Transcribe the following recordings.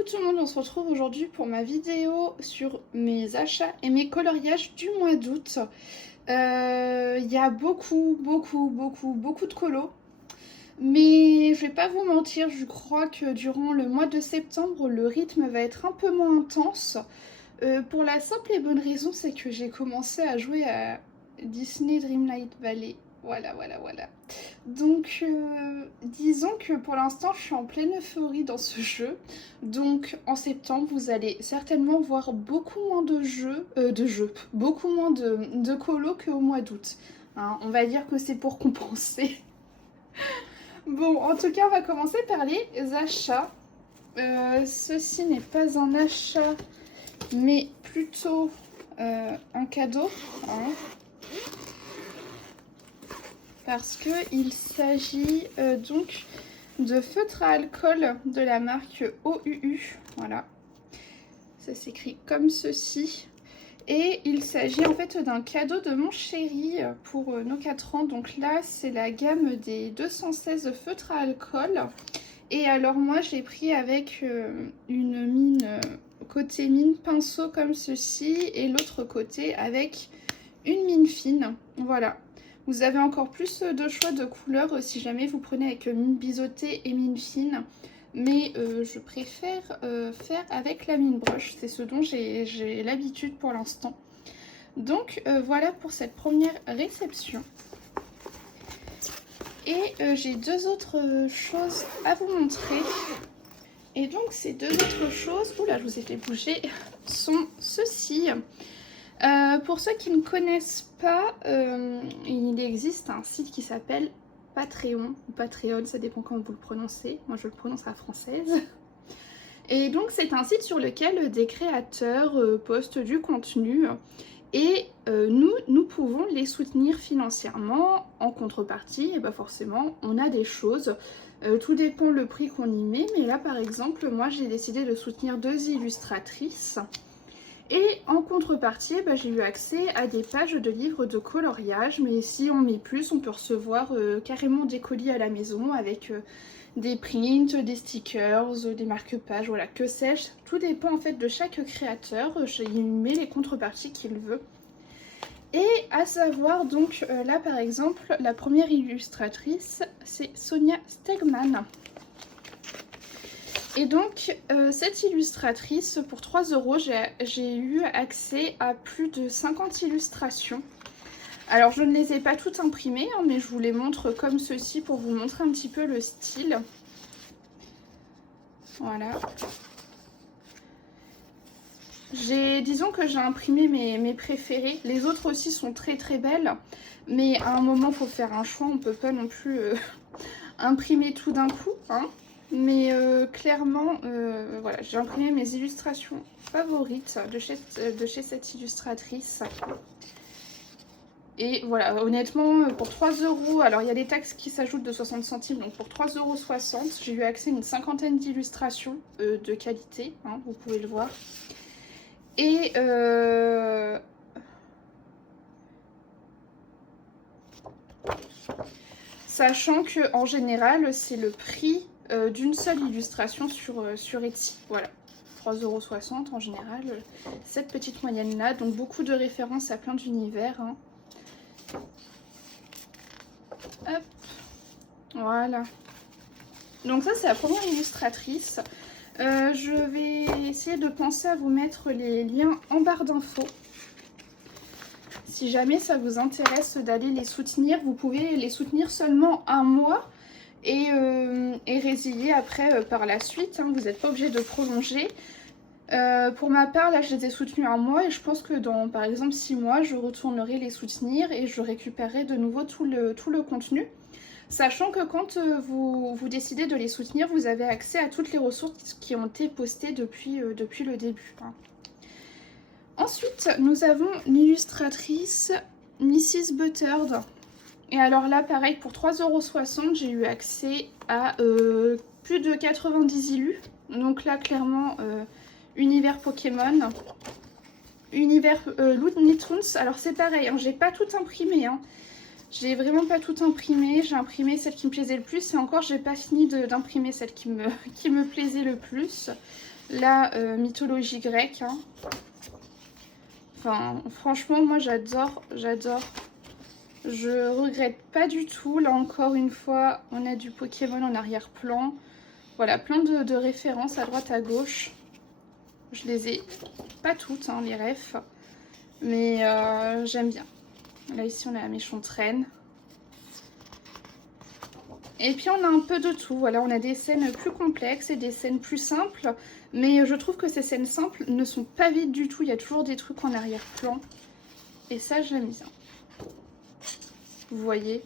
Coucou tout le monde, on se retrouve aujourd'hui pour ma vidéo sur mes achats et mes coloriages du mois d'août. Il y a beaucoup de colos. Mais je vais pas vous mentir, je crois que durant le mois de septembre, le rythme va être un peu moins intense. Pour la simple et bonne raison, c'est que j'ai commencé à jouer à Disney Dreamlight Valley. Voilà. Donc, disons que pour l'instant, je suis en pleine euphorie dans ce jeu. Donc, en septembre, vous allez certainement voir beaucoup moins beaucoup moins de colos qu'au mois d'août. Hein, on va dire que c'est pour compenser. Bon, en tout cas, on va commencer par les achats. Ceci n'est pas un achat, mais plutôt un cadeau. Hein. Parce qu'il s'agit donc de feutre à alcool de la marque OUU. Voilà, ça s'écrit comme ceci. Et il s'agit en fait d'un cadeau de mon chéri pour nos 4 ans. Donc là, c'est la gamme des 216 feutres à alcool. Et alors moi, j'ai pris avec une mine, côté mine pinceau comme ceci. Et l'autre côté avec une mine fine. Voilà. Vous avez encore plus de choix de couleurs si jamais vous prenez avec mine biseautée et mine fine. Mais je préfère faire avec la mine brush. C'est ce dont j'ai l'habitude pour l'instant. Donc voilà pour cette première réception. Et j'ai deux autres choses à vous montrer. Et donc ces deux autres choses, oula je vous ai fait bouger, sont ceci. Pour ceux qui ne connaissent pas, il existe un site qui s'appelle Patreon, ou Patreon, ça dépend comment vous le prononcez. Moi je le prononce à la française. Et donc c'est un site sur lequel des créateurs postent du contenu et nous pouvons les soutenir financièrement. En contrepartie, et bah forcément on a des choses. Tout dépend le prix qu'on y met, mais là par exemple moi j'ai décidé de soutenir deux illustratrices. Et en contrepartie, bah, j'ai eu accès à des pages de livres de coloriage. Mais si on met plus, on peut recevoir carrément des colis à la maison avec des prints, des stickers, des marque-pages, voilà, que sais-je. Tout dépend en fait de chaque créateur. Il met les contreparties qu'il veut. Et à savoir donc là par exemple, la première illustratrice, c'est Sonia Stegman. Et donc, cette illustratrice, pour 3 €, j'ai eu accès à plus de 50 illustrations. Alors, je ne les ai pas toutes imprimées, hein, mais je vous les montre comme ceci pour vous montrer un petit peu le style. Voilà. Disons que j'ai imprimé mes préférées. Les autres aussi sont très belles, mais à un moment, il faut faire un choix. On ne peut pas non plus imprimer tout d'un coup, hein. Mais clairement, voilà, j'ai imprimé mes illustrations favorites de chez cette illustratrice. Et voilà, honnêtement, pour 3 €, alors il y a des taxes qui s'ajoutent de 60 centimes, donc pour 3,60 €, j'ai eu accès à une cinquantaine d'illustrations de qualité, hein, vous pouvez le voir. Et sachant que en général, c'est le prix d'une seule illustration sur Etsy. Voilà, 3,60 € en général, cette petite moyenne là. Donc beaucoup de références à plein d'univers. Hein. Hop, voilà. Donc ça c'est la première illustratrice. Je vais essayer de penser à vous mettre les liens en barre d'infos. Si jamais ça vous intéresse d'aller les soutenir, vous pouvez les soutenir seulement un mois. Et résilier après par la suite, hein, vous n'êtes pas obligé de prolonger. Pour ma part, là je les ai soutenus un mois et je pense que dans par exemple 6 mois, je retournerai les soutenir et je récupérerai de nouveau tout le contenu. Sachant que quand vous décidez de les soutenir, vous avez accès à toutes les ressources qui ont été postées depuis le début. Hein. Ensuite, nous avons l'illustratrice Mrs. Buttered. Et alors là, pareil, pour 3,60 €, j'ai eu accès à plus de 90 illus. Donc là, clairement, univers Pokémon, univers Looney Tunes. Alors c'est pareil, hein, j'ai pas tout imprimé. Hein. J'ai vraiment pas tout imprimé. J'ai imprimé celle qui me plaisait le plus. Et encore, j'ai pas fini d'imprimer celle qui me plaisait le plus. la mythologie grecque. Hein. Enfin, franchement, moi j'adore, j'adore. Je regrette pas du tout. Là encore une fois, on a du Pokémon en arrière-plan. Voilà, plein de références à droite à gauche. Je les ai pas toutes, hein, les refs. Mais j'aime bien. Là, ici, on a la méchante reine. Et puis, on a un peu de tout. Voilà, on a des scènes plus complexes et des scènes plus simples. Mais je trouve que ces scènes simples ne sont pas vides du tout. Il y a toujours des trucs en arrière-plan. Et ça, j'aime bien. Vous voyez,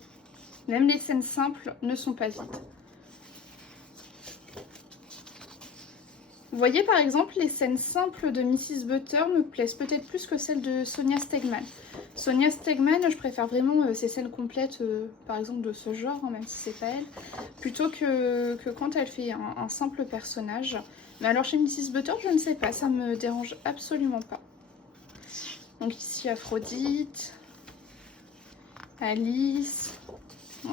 même les scènes simples ne sont pas vides. Vous voyez, par exemple, les scènes simples de Mrs. Butter me plaisent peut-être plus que celles de Sonia Stegman. Sonia Stegman, je préfère vraiment ces scènes complètes, par exemple, de ce genre, hein, même si c'est pas elle, plutôt que quand elle fait un simple personnage. Mais alors, chez Mrs. Butter, je ne sais pas, ça me dérange absolument pas. Donc ici, Aphrodite... Alice, ouais.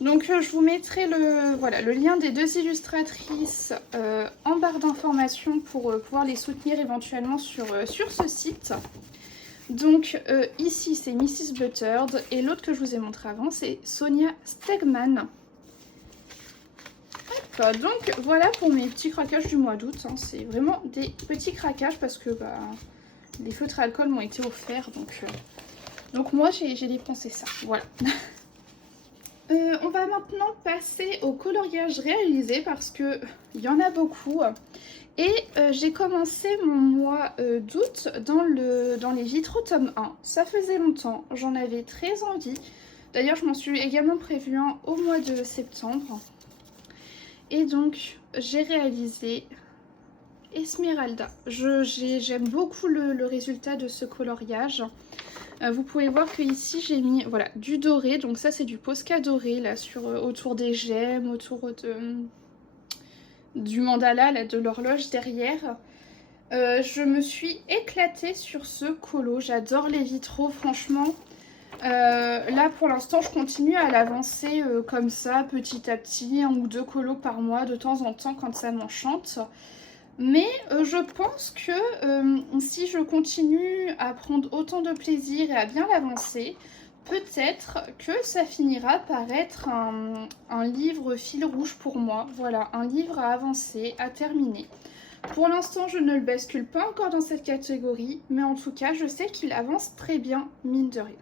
Donc je vous mettrai le lien des deux illustratrices en barre d'informations pour pouvoir les soutenir éventuellement sur ce site. Donc ici c'est Mrs. Buttered et l'autre que je vous ai montré avant c'est Sonia Stegman. Donc voilà pour mes petits craquages du mois d'août. Hein. C'est vraiment des petits craquages parce que les feutres à alcool m'ont été offerts, donc moi j'ai dépensé ça, voilà. On va maintenant passer au coloriage réalisé parce que il y en a beaucoup. Et j'ai commencé mon mois d'août dans les vitraux tome 1. Ça faisait longtemps, j'en avais très envie. D'ailleurs je m'en suis également prévu un au mois de septembre. Et donc j'ai réalisé Esmeralda. J'aime beaucoup le résultat de ce coloriage. Vous pouvez voir que ici j'ai mis voilà, du doré. Donc ça c'est du Posca doré là, autour des gemmes, autour du mandala, là, de l'horloge derrière. Je me suis éclatée sur ce colo. J'adore les vitraux franchement. Là pour l'instant je continue à l'avancer comme ça petit à petit, 1 ou 2 colos par mois de temps en temps quand ça m'enchante. Mais je pense que si je continue à prendre autant de plaisir et à bien l'avancer, peut-être que ça finira par être un livre fil rouge pour moi. Voilà, un livre à avancer, à terminer. Pour l'instant, je ne le bascule pas encore dans cette catégorie, mais en tout cas, je sais qu'il avance très bien, mine de rien.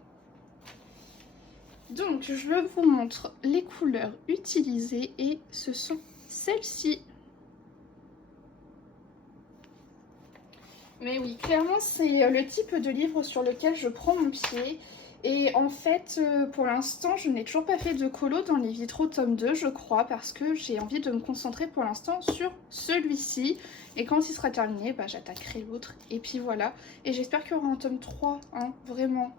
Donc, je vous montre les couleurs utilisées et ce sont celles-ci. Mais oui, clairement, c'est le type de livre sur lequel je prends mon pied. Et en fait, pour l'instant, je n'ai toujours pas fait de colo dans les vitraux tome 2, je crois, parce que j'ai envie de me concentrer pour l'instant sur celui-ci. Et quand il sera terminé, j'attaquerai l'autre. Et puis voilà. Et j'espère qu'il y aura un tome 3, hein, vraiment.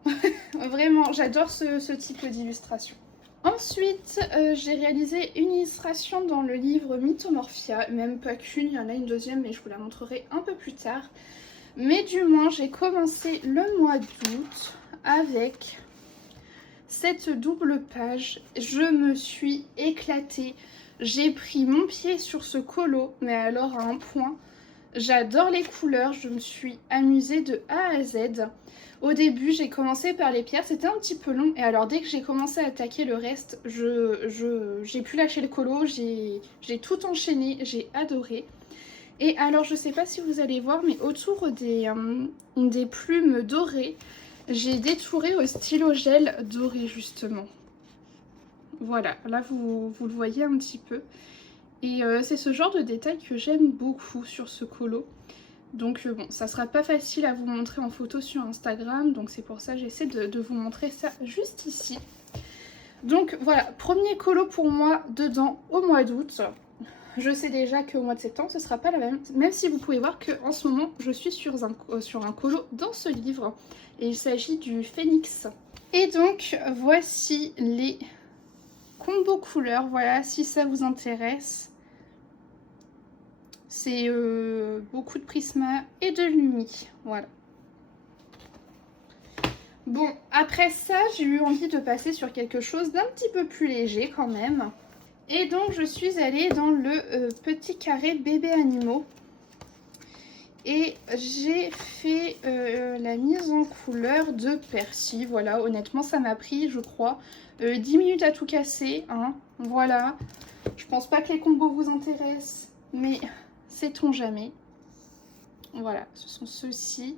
Vraiment, j'adore ce type d'illustration. Ensuite, j'ai réalisé une illustration dans le livre Mythomorphia, même pas qu'une, il y en a une deuxième, mais je vous la montrerai un peu plus tard. Mais du moins, j'ai commencé le mois d'août avec cette double page. Je me suis éclatée. J'ai pris mon pied sur ce colo, mais alors à un point. J'adore les couleurs, je me suis amusée de A à Z. Au début, j'ai commencé par les pierres, c'était un petit peu long. Et alors, dès que j'ai commencé à attaquer le reste, j'ai pu lâcher le colo, j'ai tout enchaîné, j'ai adoré. Et alors, je sais pas si vous allez voir, mais autour des plumes dorées, j'ai détouré au stylo gel doré, justement. Voilà, là, vous le voyez un petit peu. Et c'est ce genre de détail que j'aime beaucoup sur ce colo. Donc bon, ça sera pas facile à vous montrer en photo sur Instagram, donc c'est pour ça que j'essaie de vous montrer ça juste ici. Donc voilà, premier colo pour moi dedans au mois d'août. Je sais déjà qu'au mois de septembre, ce sera pas la même si vous pouvez voir qu'en ce moment, je suis sur un colo dans ce livre. Et il s'agit du Phénix. Et donc, voici les combos couleurs. Voilà, si ça vous intéresse. C'est beaucoup de Prisma et de Lumi. Voilà. Bon, après ça, j'ai eu envie de passer sur quelque chose d'un petit peu plus léger quand même. Et donc je suis allée dans le petit carré bébé animaux. Et j'ai fait la mise en couleur de Percy. Voilà, honnêtement ça m'a pris je crois 10 minutes à tout casser. Hein. Voilà, je pense pas que les combos vous intéressent, mais sait-on jamais. Voilà, ce sont ceux-ci.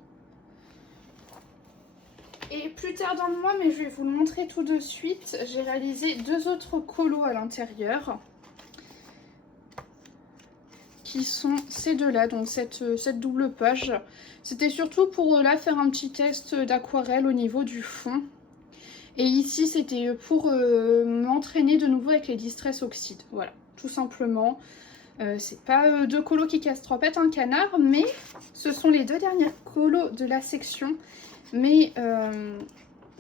Et plus tard dans le mois, mais je vais vous le montrer tout de suite, j'ai réalisé 2 autres colos à l'intérieur. Qui sont ces deux-là, donc cette double page. C'était surtout pour là faire un petit test d'aquarelle au niveau du fond. Et ici, c'était pour m'entraîner de nouveau avec les Distress Oxide. Voilà, tout simplement. C'est pas 2 colos qui cassent 3 pattes un canard, mais ce sont les 2 dernières colos de la section. Mais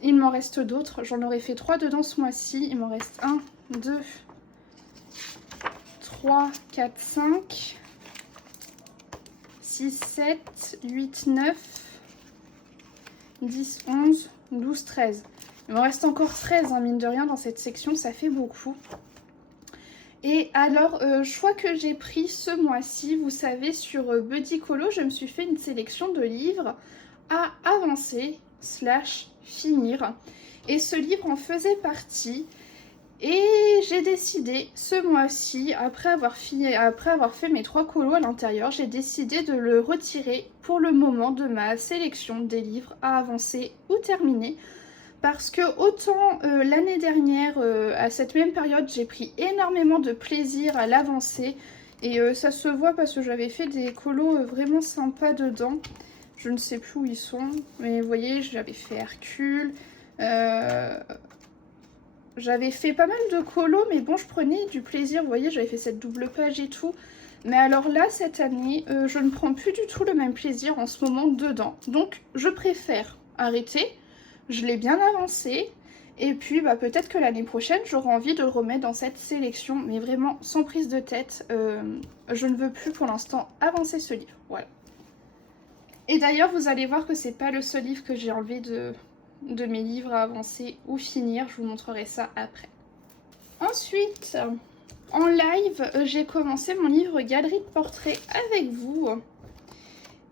il m'en reste d'autres. J'en aurais fait 3 dedans ce mois-ci. Il m'en reste 1, 2, 3, 4, 5, 6, 7, 8, 9, 10, 11, 12, 13. Il m'en reste encore 13, hein, mine de rien, dans cette section, ça fait beaucoup. Et alors, choix que j'ai pris ce mois-ci, vous savez, sur Buddy Colo, je me suis fait une sélection de livres à avancer / finir. Et ce livre en faisait partie. Et j'ai décidé ce mois-ci, après avoir fait mes 3 colos à l'intérieur, j'ai décidé de le retirer pour le moment de ma sélection des livres à avancer ou terminer. Parce que autant l'année dernière, à cette même période, j'ai pris énormément de plaisir à l'avancer. Et ça se voit parce que j'avais fait des colos vraiment sympas dedans. Je ne sais plus où ils sont, mais vous voyez, j'avais fait Hercule. J'avais fait pas mal de colos, mais bon, je prenais du plaisir. Vous voyez, j'avais fait cette double page et tout. Mais alors là, cette année, je ne prends plus du tout le même plaisir en ce moment dedans. Donc, je préfère arrêter. Je l'ai bien avancé. Et puis, bah, peut-être que l'année prochaine, j'aurai envie de le remettre dans cette sélection. Mais vraiment, sans prise de tête, je ne veux plus pour l'instant avancer ce livre. Voilà. Et d'ailleurs, vous allez voir que c'est pas le seul livre que j'ai enlevé de mes livres à avancer ou finir. Je vous montrerai ça après. Ensuite, en live, j'ai commencé mon livre Galerie de portraits avec vous.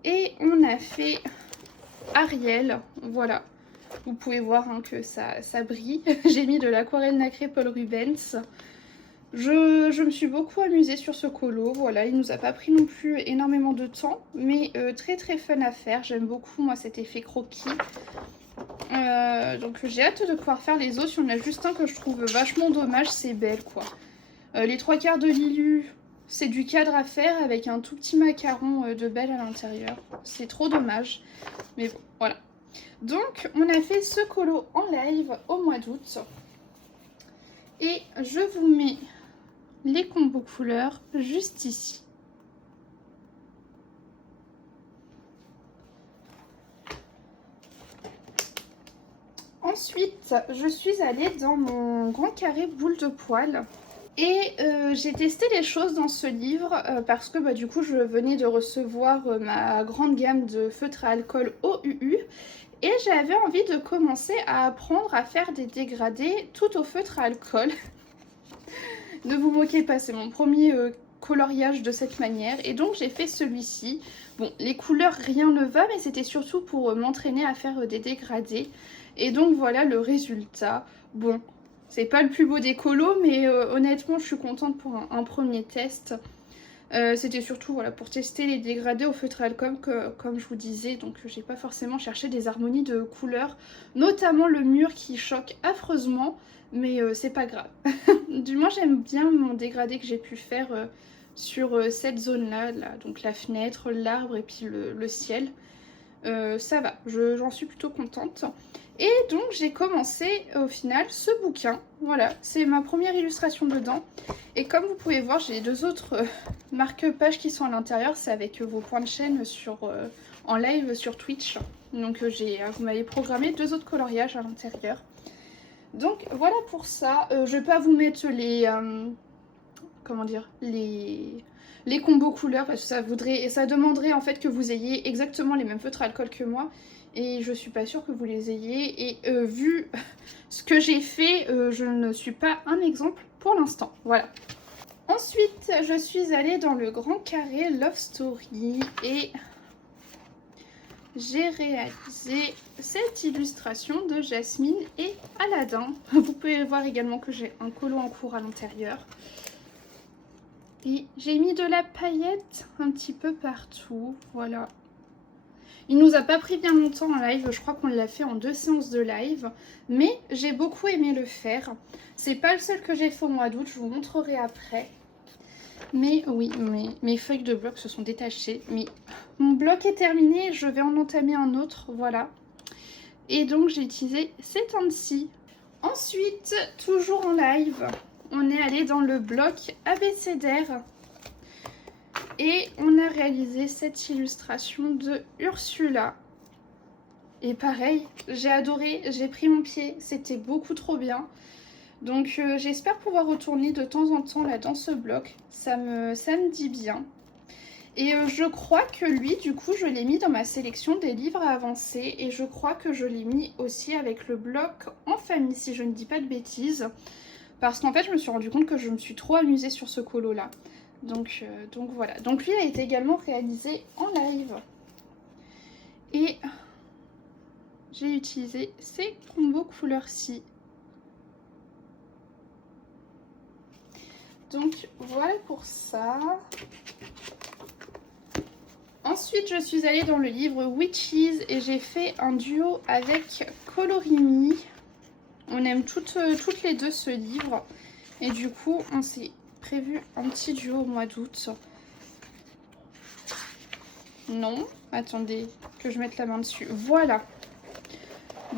Et on a fait Ariel. Voilà. Vous pouvez voir hein, que ça brille. J'ai mis de l'aquarelle nacrée Paul Rubens. Je me suis beaucoup amusée sur ce colo. Voilà, il nous a pas pris non plus énormément de temps. Mais très très fun à faire. J'aime beaucoup moi cet effet croquis. Donc j'ai hâte de pouvoir faire les autres. Il y en a juste un que je trouve vachement dommage. C'est Belle quoi. Les 3/4 de Lilu. C'est du cadre à faire avec un tout petit macaron de Belle à l'intérieur. C'est trop dommage. Mais bon, voilà. Donc, on a fait ce colo en live au mois d'août. Et je vous mets les combos couleurs juste ici. Ensuite, je suis allée dans mon grand carré boule de poil. Et j'ai testé les choses dans ce livre parce que bah, du coup je venais de recevoir ma grande gamme de feutres à alcool OUU et j'avais envie de commencer à apprendre à faire des dégradés tout au feutre à alcool. Ne vous moquez pas, c'est mon premier coloriage de cette manière et donc j'ai fait celui-ci. Bon, les couleurs rien ne va mais c'était surtout pour m'entraîner à faire des dégradés et donc voilà le résultat. Bon. C'est pas le plus beau des colos, mais honnêtement, je suis contente pour un premier test. C'était surtout voilà, pour tester les dégradés au feutre à alcool, comme je vous disais. Donc, j'ai pas forcément cherché des harmonies de couleurs, notamment le mur qui choque affreusement, mais c'est pas grave. Du moins, j'aime bien mon dégradé que j'ai pu faire sur cette zone-là, là, donc la fenêtre, l'arbre et puis le ciel. Ça va, j'en suis plutôt contente. Et donc j'ai commencé au final ce bouquin. Voilà, c'est ma première illustration dedans. Et comme vous pouvez voir, j'ai 2 autres marque-pages qui sont à l'intérieur. C'est avec vos points de chaîne en live sur Twitch. Donc vous m'avez programmé 2 autres coloriages à l'intérieur. Donc voilà pour ça. Je vais pas vous mettre comment dire, les combos couleurs parce que ça demanderait en fait que vous ayez exactement les mêmes feutres à alcool que moi Et je suis pas sûre que vous les ayez. Et vu ce que j'ai fait, je ne suis pas un exemple pour l'instant. Voilà. Ensuite, je suis allée dans le grand carré Love Story et j'ai réalisé cette illustration de Jasmine et Aladdin. Vous pouvez voir également que j'ai un colo en cours à l'intérieur. Et j'ai mis de la paillette un petit peu partout, voilà. Il nous a pas pris bien longtemps en live, je crois qu'on l'a fait en 2 séances de live, mais j'ai beaucoup aimé le faire. C'est pas le seul que j'ai fait au mois d'août, je vous montrerai après. Mais oui, mes feuilles de bloc se sont détachées, mais mon bloc est terminé, je vais en entamer un autre, voilà. Et donc j'ai utilisé ces teintes-ci. Ensuite, toujours en live, on est allé dans le bloc abécédaire. Et on a réalisé cette illustration de Ursula. Et pareil, j'ai adoré, j'ai pris mon pied, c'était beaucoup trop bien. Donc j'espère pouvoir retourner de temps en temps là dans ce bloc, ça me dit bien. Et je crois que lui, du coup, je l'ai mis dans ma sélection des livres à avancer. Et je crois que je l'ai mis aussi avec le bloc en famille, si je ne dis pas de bêtises. Parce qu'en fait, je me suis rendu compte que je me suis trop amusée sur ce colo là. Donc voilà. Donc lui a été également réalisé en live. Et j'ai utilisé ces combos couleurs-ci. Donc voilà pour ça. Ensuite, je suis allée dans le livre Witches et j'ai fait un duo avec Colorimi. On aime toutes les deux ce livre. Et du coup, on s'est prévu un petit duo au mois d'août. Non, attendez que je mette la main dessus. Voilà.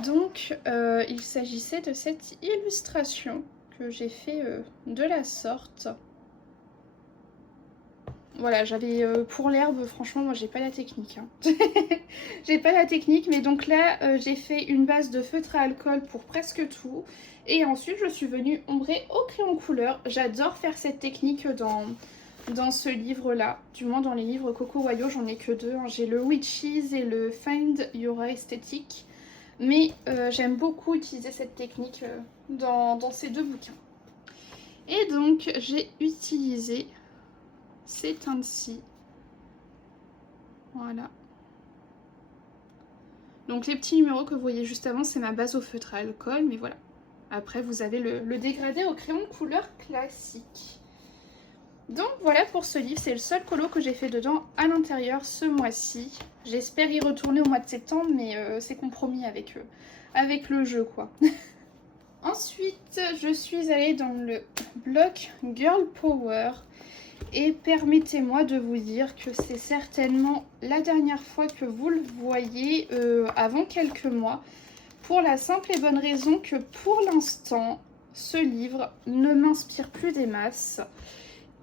Donc, il s'agissait de cette illustration que j'ai fait de la sorte. Voilà, j'avais pour l'herbe, franchement, moi j'ai pas la technique. Hein. J'ai pas la technique, mais donc là, j'ai fait une base de feutre à alcool pour presque tout. Et ensuite, je suis venue ombrer au crayon couleur. J'adore faire cette technique dans ce livre-là. Du moins, dans les livres Coco Wayo, j'en ai que 2. Hein. J'ai le Witches et le Find Your Aesthetic. Mais j'aime beaucoup utiliser cette technique dans ces 2 bouquins. Et donc, j'ai utilisé ces teintes-ci. Voilà. Donc les petits numéros que vous voyez juste avant, c'est ma base au feutre à alcool, mais voilà. Après, vous avez le dégradé au crayon de couleur classique. Donc voilà pour ce livre, c'est le seul colo que j'ai fait dedans à l'intérieur ce mois-ci. J'espère y retourner au mois de septembre, mais c'est compromis avec le jeu, quoi. Ensuite, je suis allée dans le bloc Girl Power. Et permettez-moi de vous dire que c'est certainement la dernière fois que vous le voyez avant quelques mois. Pour la simple et bonne raison que pour l'instant, ce livre ne m'inspire plus des masses.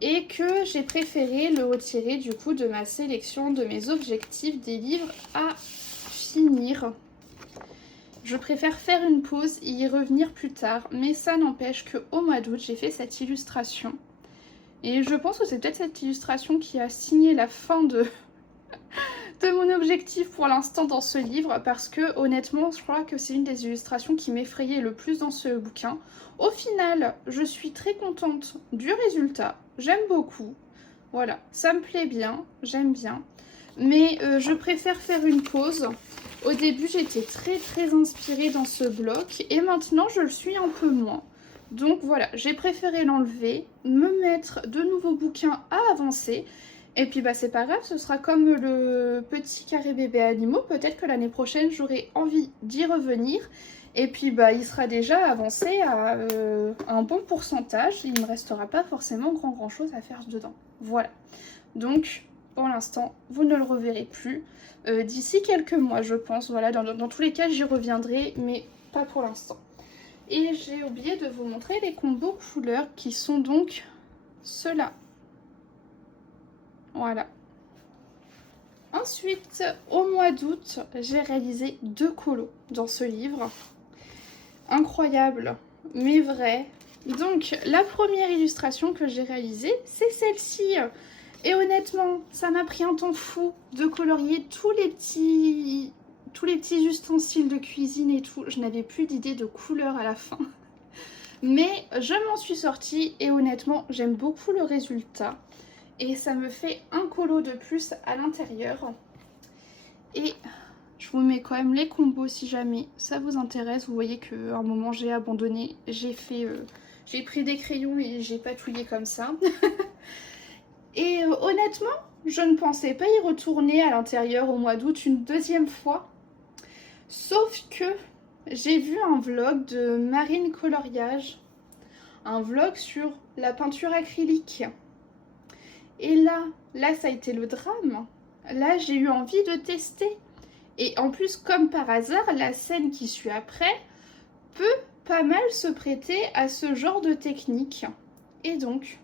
Et que j'ai préféré le retirer du coup de ma sélection de mes objectifs des livres à finir. Je préfère faire une pause et y revenir plus tard. Mais ça n'empêche qu'au mois d'août, j'ai fait cette illustration. Et je pense que c'est peut-être cette illustration qui a signé la fin de mon objectif pour l'instant dans ce livre. Parce que honnêtement, je crois que c'est une des illustrations qui m'effrayait le plus dans ce bouquin. Au final, je suis très contente du résultat. J'aime beaucoup. Voilà, ça me plaît bien, j'aime bien. Mais je préfère faire une pause. Au début, j'étais très inspirée dans ce bloc. Et maintenant, je le suis un peu moins. Donc voilà, j'ai préféré l'enlever, me mettre de nouveaux bouquins à avancer. Et puis bah c'est pas grave, ce sera comme le petit carré bébé animaux. Peut-être que l'année prochaine j'aurai envie d'y revenir. Et puis bah il sera déjà avancé à un bon pourcentage. Il ne me restera pas forcément grand chose à faire dedans. Voilà. Donc pour l'instant vous ne le reverrez plus. D'ici quelques mois je pense. Voilà, dans tous les cas j'y reviendrai, mais pas pour l'instant. Et j'ai oublié de vous montrer les combos couleurs qui sont donc ceux-là. Voilà. Ensuite, au mois d'août, j'ai réalisé 2 colos dans ce livre. Incroyable, mais vrai. Donc, la première illustration que j'ai réalisée, c'est celle-ci. Et honnêtement, ça m'a pris un temps fou de colorier tous les petits tous les petits ustensiles de cuisine et tout. Je n'avais plus d'idée de couleur à la fin. Mais je m'en suis sortie et honnêtement, j'aime beaucoup le résultat. Et ça me fait un colo de plus à l'intérieur. Et je vous mets quand même les combos si jamais ça vous intéresse. Vous voyez qu'à un moment j'ai abandonné. J'ai pris des crayons et j'ai patouillé comme ça. Et honnêtement, je ne pensais pas y retourner à l'intérieur au mois d'août une deuxième fois. Sauf que j'ai vu un vlog de Marine Coloriage. Un vlog sur la peinture acrylique. Et là ça a été le drame. Là, j'ai eu envie de tester. Et en plus, comme par hasard, la scène qui suit après peut pas mal se prêter à ce genre de technique. Et donc,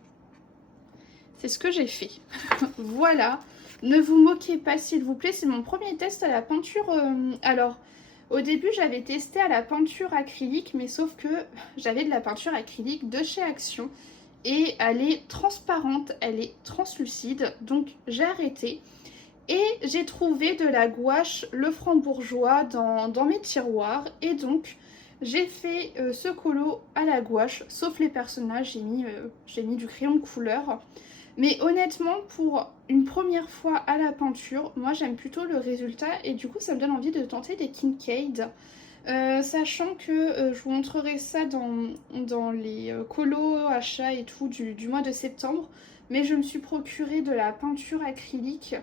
c'est ce que j'ai fait. Voilà. Ne vous moquez pas, s'il vous plaît. C'est mon premier test à la peinture. Alors, au début, j'avais testé à la peinture acrylique, mais sauf que j'avais de la peinture acrylique de chez Action. Et elle est transparente, elle est translucide. Donc, j'ai arrêté. Et j'ai trouvé de la gouache Le Frambourgeois dans mes tiroirs. Et donc, j'ai fait ce colo à la gouache. Sauf les personnages, j'ai mis du crayon de couleur. Mais honnêtement, pour une première fois à la peinture, moi j'aime plutôt le résultat. Et du coup, ça me donne envie de tenter des Kincaid. Sachant que je vous montrerai ça dans les colos, achats et tout du mois de septembre. Mais je me suis procuré de la peinture acrylique.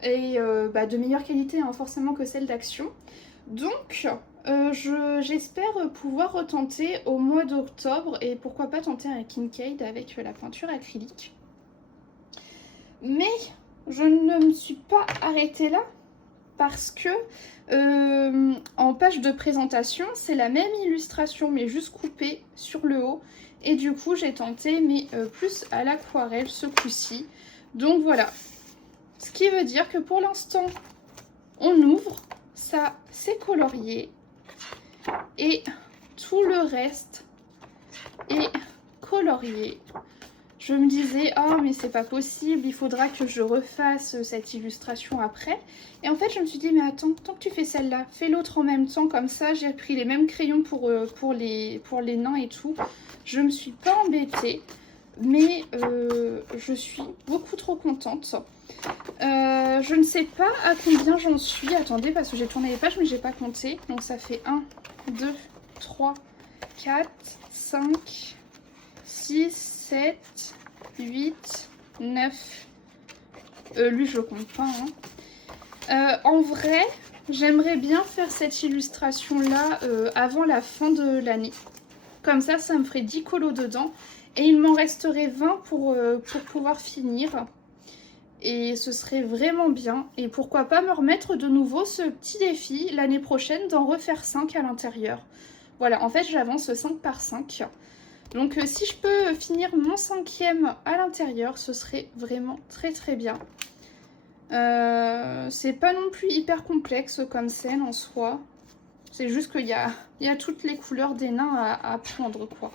Et de meilleure qualité hein, forcément que celle d'Action. Donc j'espère pouvoir retenter au mois d'octobre et pourquoi pas tenter un Kincaid avec la peinture acrylique. Mais je ne me suis pas arrêtée là parce que en page de présentation c'est la même illustration mais juste coupée sur le haut et du coup j'ai tenté mais plus à l'aquarelle ce coup-ci. Donc voilà. Ce qui veut dire que pour l'instant, on ouvre, ça c'est colorié et tout le reste est colorié. Je me disais, oh mais c'est pas possible, il faudra que je refasse cette illustration après. Et en fait, je me suis dit, mais attends, tant que tu fais celle-là, fais l'autre en même temps, comme ça j'ai pris les mêmes crayons pour les nains et tout. Je me suis pas embêtée, mais je suis beaucoup trop contente. Je ne sais pas à combien j'en suis. Attendez, parce que j'ai tourné les pages, mais j'ai pas compté. Donc ça fait 1, 2, 3, 4, 5, 6, 7, 8, 9. Lui, je compte pas. Hein. En vrai, j'aimerais bien faire cette illustration-là avant la fin de l'année. Comme ça me ferait 10 colos dedans. Et il m'en resterait 20 pour pouvoir finir. Et ce serait vraiment bien. Et pourquoi pas me remettre de nouveau ce petit défi l'année prochaine d'en refaire 5 à l'intérieur. Voilà, en fait j'avance 5 par 5. Donc si je peux finir mon 5e à l'intérieur, ce serait vraiment très très bien. C'est pas non plus hyper complexe comme scène en soi. C'est juste qu'il y a toutes les couleurs des nains à prendre quoi.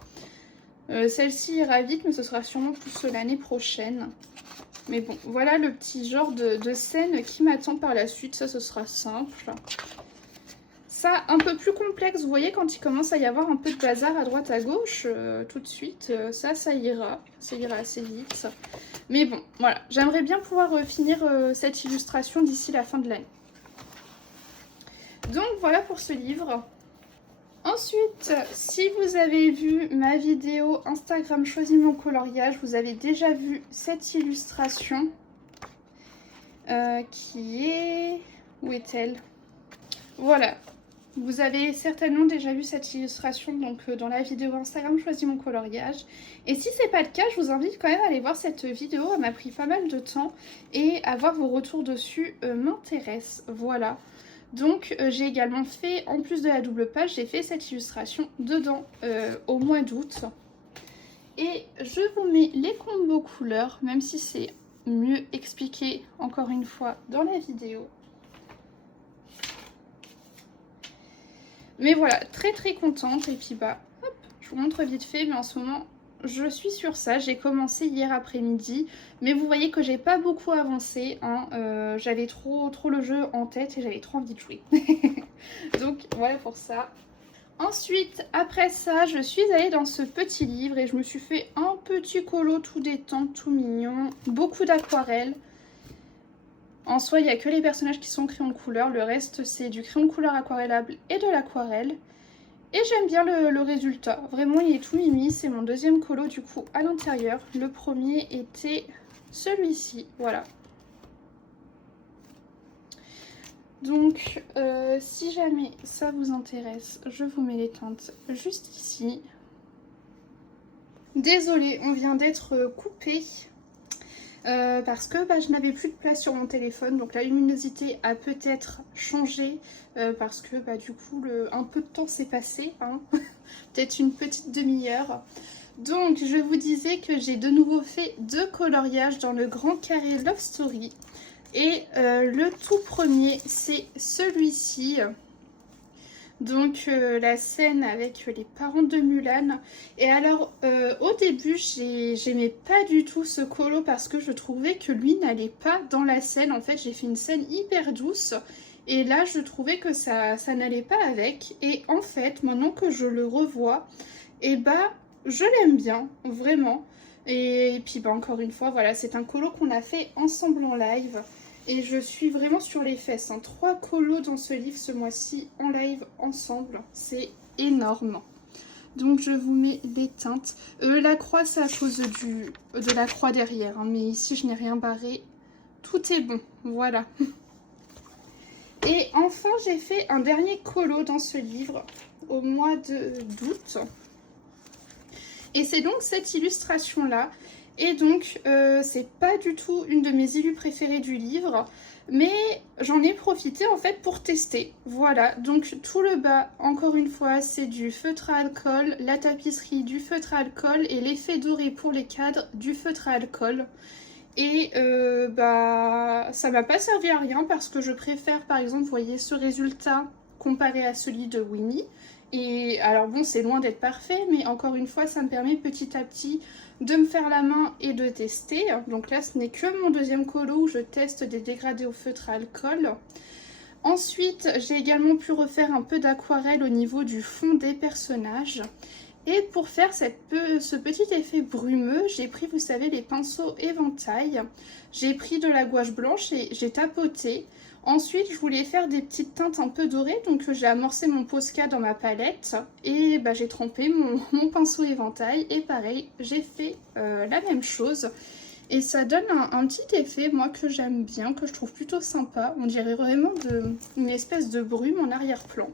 Celle-ci ira vite mais ce sera sûrement plus l'année prochaine. Mais bon, voilà le petit genre de scène qui m'attend par la suite. Ça, ce sera simple. Ça, un peu plus complexe. Vous voyez, quand il commence à y avoir un peu de bazar à droite à gauche, tout de suite, ça ira. Ça ira assez vite. Mais bon, voilà. J'aimerais bien pouvoir finir cette illustration d'ici la fin de l'année. Donc, voilà pour ce livre. Ensuite, si vous avez vu ma vidéo Instagram Choisis mon coloriage, vous avez déjà vu cette illustration qui est... Où est-elle? Voilà, vous avez certainement déjà vu cette illustration donc, dans la vidéo Instagram Choisis mon coloriage. Et si c'est pas le cas, je vous invite quand même à aller voir cette vidéo, elle m'a pris pas mal de temps et avoir vos retours dessus m'intéresse, voilà. Donc j'ai également fait, en plus de la double page, j'ai fait cette illustration dedans au mois d'août. Et je vous mets les combos couleurs, même si c'est mieux expliqué encore une fois dans la vidéo. Mais voilà, très très contente. Et puis bah, hop, je vous montre vite fait, mais en ce moment, je suis sur ça. J'ai commencé hier après-midi, mais vous voyez que j'ai pas beaucoup avancé, hein. J'avais trop le jeu en tête et j'avais trop envie de jouer. Donc voilà pour ça. Ensuite, après ça, je suis allée dans ce petit livre et je me suis fait un petit colo tout détente, tout mignon, beaucoup d'aquarelles. En soi, il n'y a que les personnages qui sont crayons de couleur, le reste c'est du crayon de couleur aquarellable et de l'aquarelle. Et j'aime bien le résultat, vraiment il est tout mimi, c'est mon deuxième colo du coup à l'intérieur. Le premier était celui-ci, voilà. Donc si jamais ça vous intéresse, je vous mets les teintes juste ici. Désolée, on vient d'être coupé. Parce que je n'avais plus de place sur mon téléphone, donc la luminosité a peut-être changé parce que du coup un peu de temps s'est passé, hein. Peut-être une petite demi-heure. Donc je vous disais que j'ai de nouveau fait 2 coloriages dans le grand carré Love Story et le tout premier c'est celui-ci. Donc la scène avec les parents de Mulan. Et alors au début j'aimais pas du tout ce colo parce que je trouvais que lui n'allait pas dans la scène. En fait j'ai fait une scène hyper douce et là je trouvais que ça n'allait pas avec. Et en fait maintenant que je le revois, et je l'aime bien vraiment. Et puis encore une fois voilà, c'est un colo qu'on a fait ensemble en live. Et je suis vraiment sur les fesses, hein. 3 colos dans ce livre ce mois-ci en live ensemble, c'est énorme. Donc je vous mets les teintes. La croix c'est à cause de la croix derrière, hein, mais ici je n'ai rien barré. Tout est bon, voilà. Et enfin j'ai fait un dernier colo dans ce livre au mois d'août. Et c'est donc cette illustration là. Et donc c'est pas du tout une de mes illus préférées du livre, mais j'en ai profité en fait pour tester. Voilà, donc tout le bas, encore une fois, c'est du feutre à alcool, la tapisserie du feutre à alcool et l'effet doré pour les cadres du feutre à alcool. Et ça m'a pas servi à rien parce que je préfère par exemple, vous voyez ce résultat comparé à celui de Winnie. Et alors bon, c'est loin d'être parfait, mais encore une fois, ça me permet petit à petit de me faire la main et de tester. Donc là, ce n'est que mon deuxième colo où je teste des dégradés au feutre à alcool. Ensuite, j'ai également pu refaire un peu d'aquarelle au niveau du fond des personnages. Et pour faire ce petit effet brumeux, j'ai pris, vous savez, les pinceaux éventail. J'ai pris de la gouache blanche et j'ai tapoté. Ensuite, je voulais faire des petites teintes un peu dorées, donc j'ai amorcé mon Posca dans ma palette et j'ai trempé mon pinceau éventail. Et pareil, j'ai fait la même chose. Et ça donne un petit effet, moi, que j'aime bien, que je trouve plutôt sympa. On dirait vraiment une espèce de brume en arrière-plan.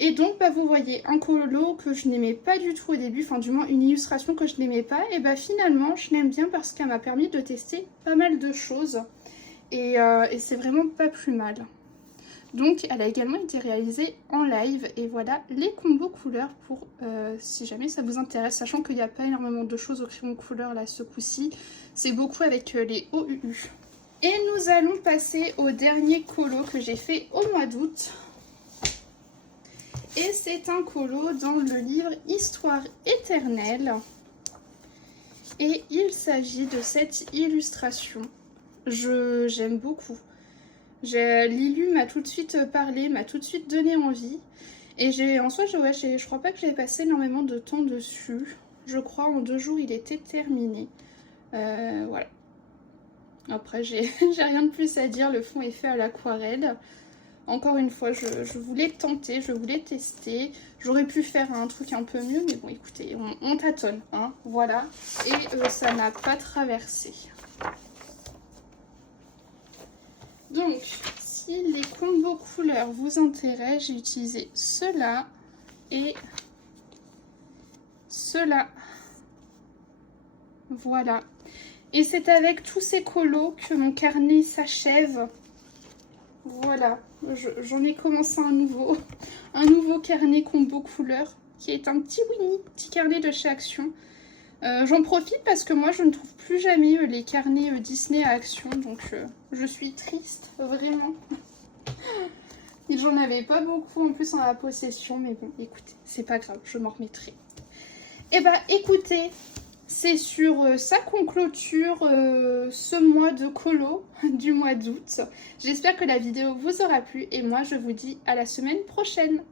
Et donc, vous voyez, un colo que je n'aimais pas du tout au début, enfin du moins une illustration que je n'aimais pas, et finalement, je l'aime bien parce qu'elle m'a permis de tester pas mal de choses. Et c'est vraiment pas plus mal. Donc elle a également été réalisée en live. Et voilà les combos couleurs pour si jamais ça vous intéresse. Sachant qu'il n'y a pas énormément de choses au crayon couleur là ce coup-ci. C'est beaucoup avec les OUU. Et nous allons passer au dernier colo que j'ai fait au mois d'août. Et c'est un colo dans le livre Histoire éternelle. Et il s'agit de cette illustration. J'aime beaucoup. L'illu m'a tout de suite parlé, m'a tout de suite donné envie. Et en soi, je crois pas que j'ai passé énormément de temps dessus. Je crois en 2 jours, il était terminé. Voilà. Après, j'ai rien de plus à dire. Le fond est fait à l'aquarelle. Encore une fois, je voulais tenter, je voulais tester. J'aurais pu faire un truc un peu mieux, mais bon, écoutez, on tâtonne, hein, voilà. Et ça n'a pas traversé. Donc, si les combos couleurs vous intéressent, j'ai utilisé cela et cela. Voilà. Et c'est avec tous ces colos que mon carnet s'achève. Voilà. J'en ai commencé un nouveau carnet combo couleurs qui est un petit Winnie, petit carnet de chez Action. J'en profite parce que moi je ne trouve plus jamais les carnets Disney à Action, donc je suis triste, vraiment. J'en avais pas beaucoup en plus en la possession, mais bon, écoutez, c'est pas grave, je m'en remettrai. Et écoutez, c'est sur ça qu'on clôture ce mois de colo du mois d'août. J'espère que la vidéo vous aura plu et moi je vous dis à la semaine prochaine.